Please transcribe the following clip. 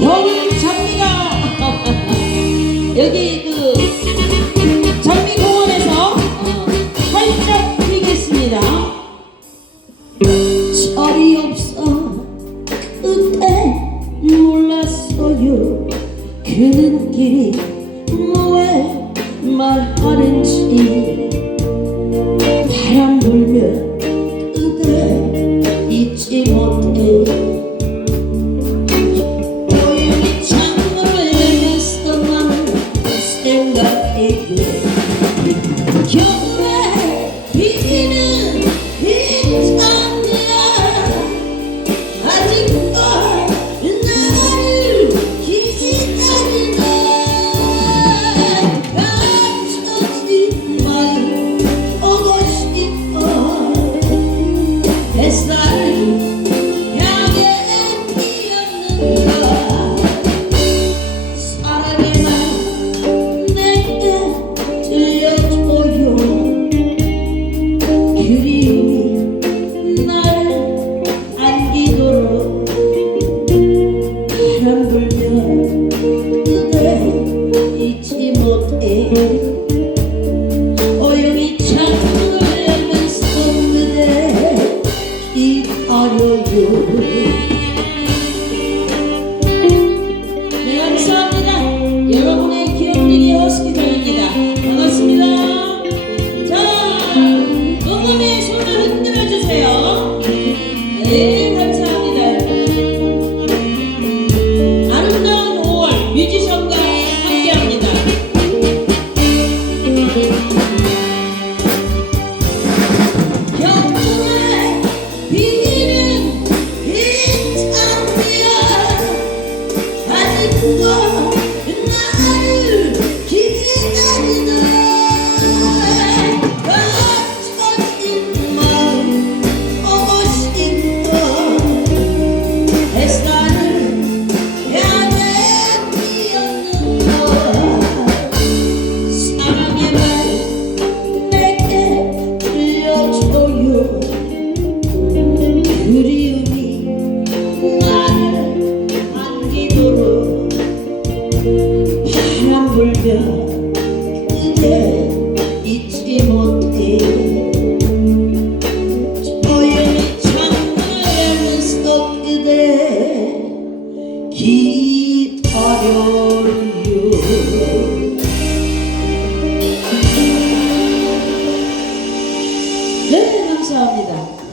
여기 장미가 여기 그 장미공원에서 어, 활짝 피겠습니다. 철이 없어 그때 몰랐어요 그 눈길이 uh, uh, uh. Senhor. 울면 이제 잊지 못해 저의 창문에 웃어 그대 기다려 네, 감사합니다.